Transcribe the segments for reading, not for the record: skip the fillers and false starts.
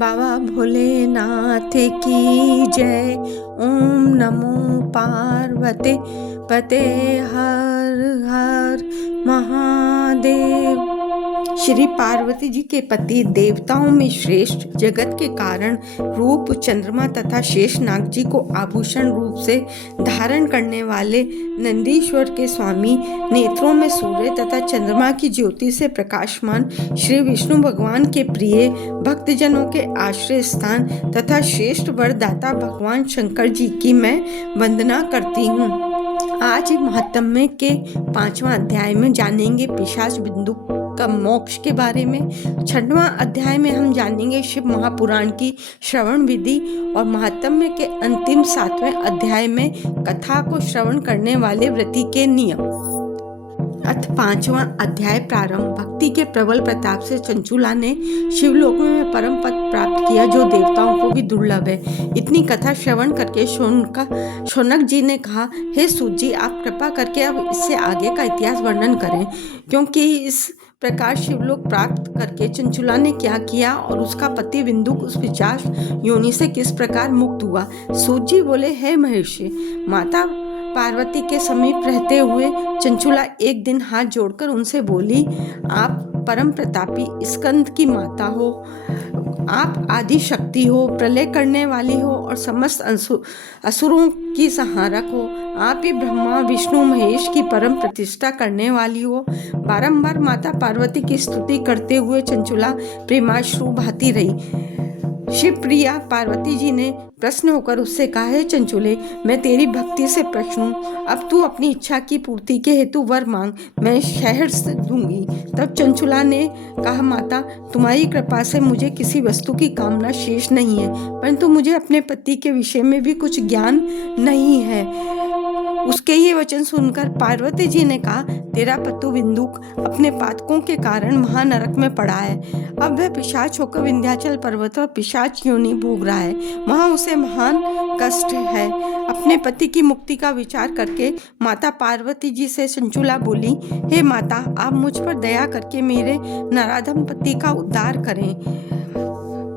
बाबा भोलेनाथ की जय। ओम नमो पार्वती पते हर हर महादेव। श्री पार्वती जी के पति देवताओं में श्रेष्ठ, जगत के कारण रूप चंद्रमा तथा शेषनाग जी को आभूषण रूप से धारण करने वाले नंदीश्वर के स्वामी, नेत्रों में सूर्य तथा चंद्रमा की ज्योति से प्रकाशमान श्री विष्णु भगवान के प्रिय, भक्तजनों के आश्रय स्थान तथा श्रेष्ठ वरदाता भगवान शंकर जी की मैं वंदना करती हूँ। आज महात्म्य के 5वां अध्याय में जानेंगे पिशाच बिंदु का मोक्ष के बारे में। 6वां अध्याय में हम जानेंगे शिव महापुराण की श्रवण विधि और महात्म्य के अंतिम 7वें अध्याय में कथा को श्रवण करने वाले व्रती के नियम। अथ 5वां अध्याय प्रारंभ। भक्ति के प्रबल प्रताप से चंचुला ने शिवलोक में परम पद प्राप्त किया जो देवताओं को भी दुर्लभ है। इतनी कथा श्रवण करके शौनक जी ने कहा, हे सूत जी, आप कृपा करके अब इससे आगे का इतिहास वर्णन करें, क्योंकि इस प्रकार शिवलोक प्राप्त करके चंचुला ने क्या किया और उसका पति बिंदुक उस पिशाच योनि से किस प्रकार मुक्त हुआ। सूत जी बोले, हे महर्षि, माता पार्वती के समीप रहते हुए चंचुला एक दिन हाथ जोड़कर उनसे बोली, आप परम प्रतापी स्कंद की माता हो, आप आदि शक्ति हो, प्रलय करने वाली हो और समस्त असुरों की संहारक हो। आप ही ब्रह्मा विष्णु महेश की परम प्रतिष्ठा करने वाली हो। बारंबार माता पार्वती की स्तुति करते हुए चंचुला प्रेमाश्रु बहाती रही। शिव प्रिया पार्वती जी ने प्रश्न होकर उससे कहा, है चंचुले, मैं तेरी भक्ति से प्रश्न हूँ, अब तू अपनी इच्छा की पूर्ति के हेतु वर मांग, मैं शहर से दूंगी। तब चंचुला ने कहा, माता, तुम्हारी कृपा से मुझे किसी वस्तु की कामना शेष नहीं है, परंतु मुझे अपने पति के विषय में भी कुछ ज्ञान नहीं है। उसके ये वचन सुनकर पार्वती जी ने कहा, तेरा पति बिंदुक अपने पातकों के कारण महानरक में पड़ा है। अब वह पिशाच होकर विंध्याचल पर्वत पर पिशाच योनि भोग रहा है। वहाँ उसे महान कष्ट है। अपने पति की मुक्ति का विचार करके माता पार्वती जी से चंचुला बोली, हे माता, आप मुझ पर दया करके मेरे नराधम पति का उद्धार करें।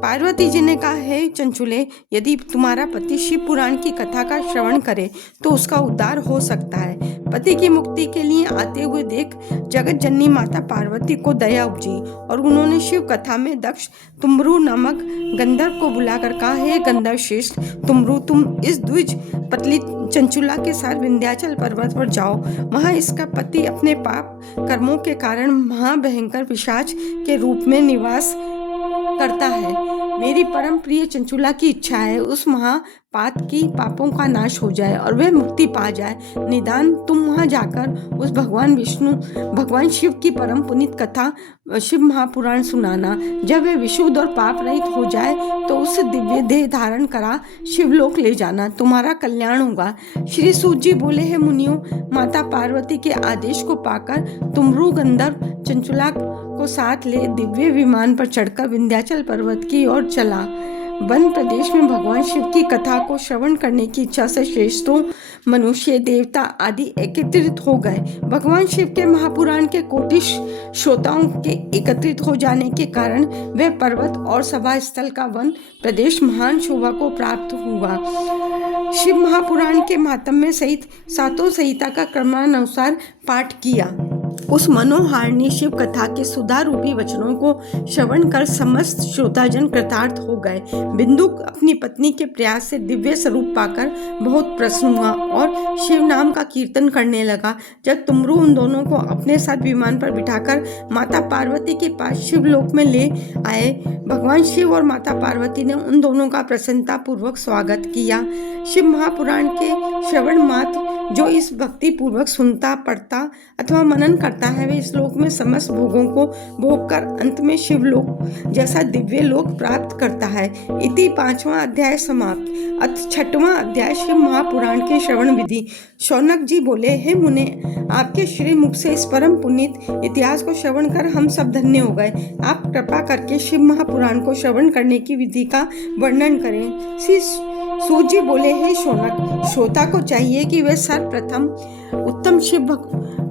पार्वती जी ने कहा, हे चंचुले, यदि तुम्हारा पति शिव पुराण की कथा का श्रवण करे तो उसका उद्धार हो सकता है। पति की मुक्ति के लिए आते हुए देख जगत जननी माता पार्वती को दया उपजी और उन्होंने शिव कथा में दक्ष तुम्रू नामक गंधर्व को बुलाकर कहा, हे गंधर्व श्रेष्ठ तुम्रू, तुम इस द्विज पतली चंचुला के साथ विंध्याचल पर्वत पर जाओ। वहाँ इसका पति अपने पाप कर्मों के कारण महाभयंकर पिशाच के रूप में निवास करता है। मेरी परम प्रिय चंचुला की इच्छा है उस महापात की पापों का नाश हो जाए और वह मुक्ति पा जाए। निदान तुम वहां जाकर उस भगवान शिव की परम पुनीत कथा शिव महापुराण सुनाना। जब वह विशुद्ध और पाप रहित हो जाए तो उस दिव्य देह धारण करा शिवलोक ले जाना, तुम्हारा कल्याण होगा। श्री सूत जी बोले, हे मुनियों, माता पार्वती के आदेश को पाकर तुमरू गंधर्व चंचुला को साथ ले दिव्य विमान पर चढ़कर विंध्याचल पर्वत की ओर चला। वन प्रदेश में भगवान शिव की कथा को श्रवण करने की इच्छा से श्रेष्ठों मनुष्य, देवता आदि एकत्रित हो गए। भगवान शिव के महापुराण के कोटि श्रोताओं के एकत्रित हो जाने के कारण वह पर्वत और सभा स्थल का वन प्रदेश महान शोभा को प्राप्त हुआ। शिव महापुराण के महात्म्य सहित 7 संहिता का क्रमानुसार पाठ किया। उस मनोहारिणी शिव कथा के सुधा रूपी वचनों को श्रवण कर समस्त श्रोताजन कृतार्थ हो गए। बिंदुक अपनी पत्नी के प्रयास से दिव्य स्वरूप पाकर बहुत प्रसन्न हुआ और शिव नाम का कीर्तन करने लगा। जब तुमरू उन दोनों को अपने साथ विमान पर बिठाकर माता पार्वती के पास शिवलोक में ले आए, भगवान शिव और माता पार्वती ने उन दोनों का प्रसन्नता पूर्वक स्वागत किया। शिव महापुराण के श्रवण मात्र जो इस भक्ति पूर्वक सुनता, पढ़ता अथवा मनन करता है, वे इस लोक में समस्त भोगों को भोग कर अंत में शिवलोक जैसा दिव्य लोक प्राप्त करता है। इति 5वां अध्याय समाप्त। अथ 6वां अध्याय शिव महापुराण के श्रवण विधि। शौनक जी बोले, हे मुने, आपके श्री मुख से इस परम पुनीत इतिहास को श्रवण कर हम सब धन्य हो गए। आप कृपा करके शिव महापुराण को श्रवण करने की विधि का वर्णन करें। श्री सूत जी बोले, हे शौनक, श्रोता को चाहिए कि वे सर्वप्रथम उत्तम शिव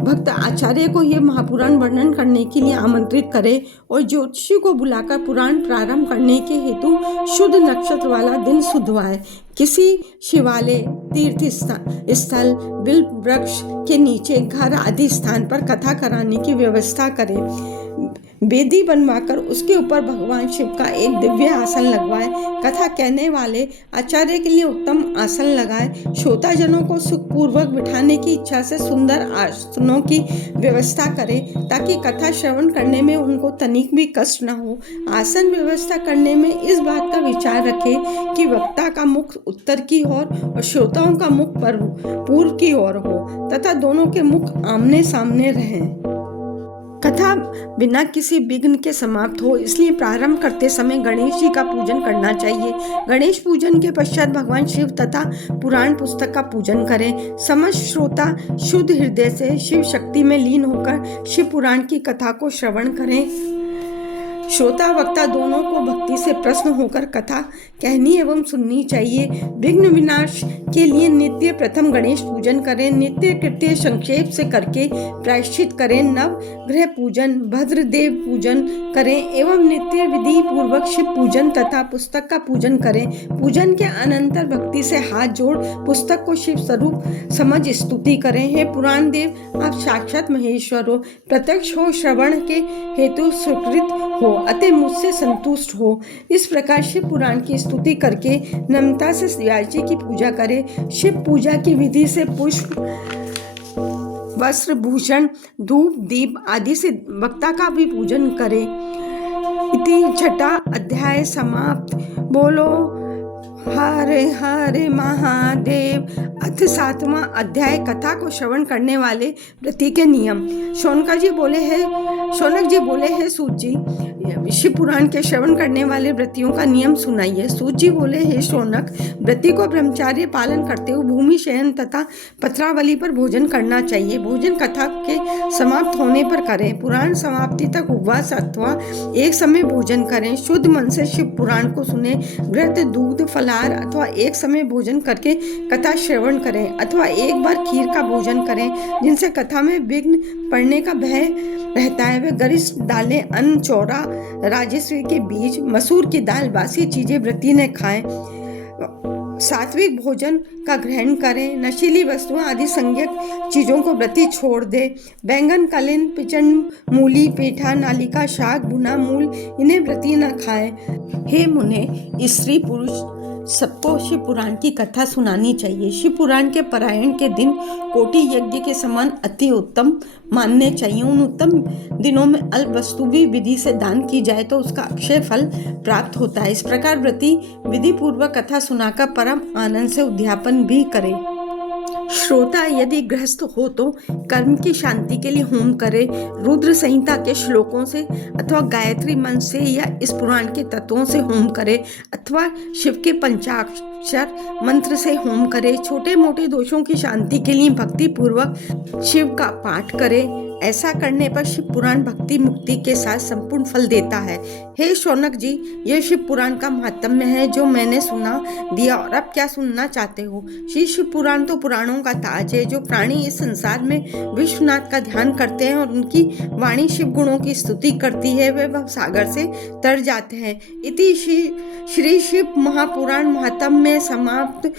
भक्त आचार्य को यह महापुराण वर्णन करने के लिए आमंत्रित करे और ज्योतिषी को बुलाकर पुराण प्रारंभ करने के हेतु शुद्ध नक्षत्र वाला दिन सुधवाए। किसी शिवालय, तीर्थ स्थल, बिल्व वृक्ष के नीचे, घर आदि स्थान पर कथा कराने की व्यवस्था करे। वेदी बनवाकर उसके ऊपर भगवान शिव का एक दिव्य आसन लगवाए। कथा कहने वाले आचार्य के लिए उत्तम आसन लगाए। श्रोताजनों को सुखपूर्वक बिठाने की इच्छा से सुंदर आसनों की व्यवस्था करे ताकि कथा श्रवण करने में उनको तनिक भी कष्ट न हो। आसन व्यवस्था करने में इस बात का विचार रखे कि वक्ता का मुख उत्तर की ओर और श्रोताओं का मुख पूर्व की ओर हो तथा दोनों के मुख आमने सामने रहें। कथा बिना किसी विघ्न के समाप्त हो, इसलिए प्रारंभ करते समय गणेश जी का पूजन करना चाहिए। गणेश पूजन के पश्चात भगवान शिव तथा पुराण पुस्तक का पूजन करें। समस्त श्रोता शुद्ध हृदय से शिव शक्ति में लीन होकर शिव पुराण की कथा को श्रवण करें। श्रोता वक्ता दोनों को भक्ति से प्रसन्न होकर कथा कहनी एवं सुननी चाहिए। विघ्न विनाश के लिए नित्य प्रथम गणेश पूजन करें। नित्य कृत्य संक्षेप से करके प्रायश्चित करें। नव ग्रह पूजन, भद्रदेव पूजन करें एवं नित्य विधि पूर्वक शिव पूजन तथा पुस्तक का पूजन करें। पूजन के अनंतर भक्ति से हाथ जोड़ पुस्तक को शिव स्वरूप समझ स्तुति करें। हे पुराण देव, आप साक्षात महेश्वर हो, प्रत्यक्ष हो, श्रवण के हेतु स्वीकृत हो, अतः मुझसे संतुष्ट हो। इस प्रकार शिव पुराण की स्तुति करके नम्रता से शिवाजी जी की पूजा करें। शिव पूजा की विधि से पुष्प, वस्त्र, भूषण, धूप, दीप आदि से वक्ता का भी पूजन करें। इति छठा अध्याय समाप्त। बोलो हरे हरे महादेव। अथ सातवां अध्याय कथा को श्रवण करने वाले व्रती के नियम। शौनक जी बोले हैं सूत जी, शिव पुराण के श्रवण करने वाले व्रतियों का नियम सुनाइए। सूत जी बोले, हे शौनक, व्रती को ब्रह्मचार्य पालन करते हुए भूमि शयन तथा पत्रावली पर भोजन करना चाहिए। भोजन कथा के समाप्त होने पर करें। पुराण समाप्ति तक उपवास अथवा एक समय भोजन करें। शुद्ध मन से शिव पुराण को सुने। घृत, दूध, फलाहार अथवा एक समय भोजन करके कथा श्रवण करें अथवा एक बार खीर का भोजन करें। जिनसे कथा में विघ्न पड़ने का भय रहता है वे गरिष्ठ दालें, अन्न, चौरा, राजस्व के बीज, मसूर की दाल, बासी चीजें व्रती ने खाएं। सात्विक भोजन का ग्रहण करें। नशीली वस्तुओं आदि संज्ञक चीजों को व्रती छोड़ दे। बैंगन, कलिंद, पिचन, मूली, पेठा, नालिका, शाक, भुना मूल इन्हें व्रती न खाएं। हे मुने, स्त्री पुरुष सबको शिव पुराण की कथा सुनानी चाहिए। शिव पुराण के पारायण के दिन कोटि यज्ञ के समान अति उत्तम मानने चाहिए। उन उत्तम दिनों में अल्प वस्तु भी विधि से दान की जाए तो उसका अक्षय फल प्राप्त होता है। इस प्रकार व्रती विधि पूर्वक कथा सुनाकर परम आनंद से उद्यापन भी करे। श्रोता यदि गृहस्थ हो तो कर्म की शांति के लिए होम करे। रुद्र संहिता के श्लोकों से अथवा गायत्री मंत्र से या इस पुराण के तत्वों से होम करे अथवा शिव के पंचाक्षर मंत्र से होम करे। छोटे मोटे दोषों की शांति के लिए भक्ति पूर्वक शिव का पाठ करे। ऐसा करने पर शिव पुराण भक्ति मुक्ति के साथ संपूर्ण फल देता है। हे शौनक जी, यह शिव पुराण का महात्म्य है जो मैंने सुना दिया। और अब क्या सुनना चाहते हो? श्री शिव पुराण तो पुराणों का ताज है। जो प्राणी इस संसार में विश्वनाथ का ध्यान करते हैं और उनकी वाणी शिव गुणों की स्तुति करती है वे भवसागर से तर जाते हैं। इति श्री शिव महापुराण महात्म्य समाप्त।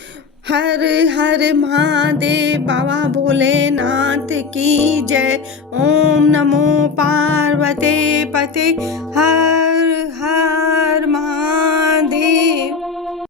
हर हर महादेव। बाबा भोलेनाथ की जय। ओम नमो पार्वते पते। हर हर महादेव।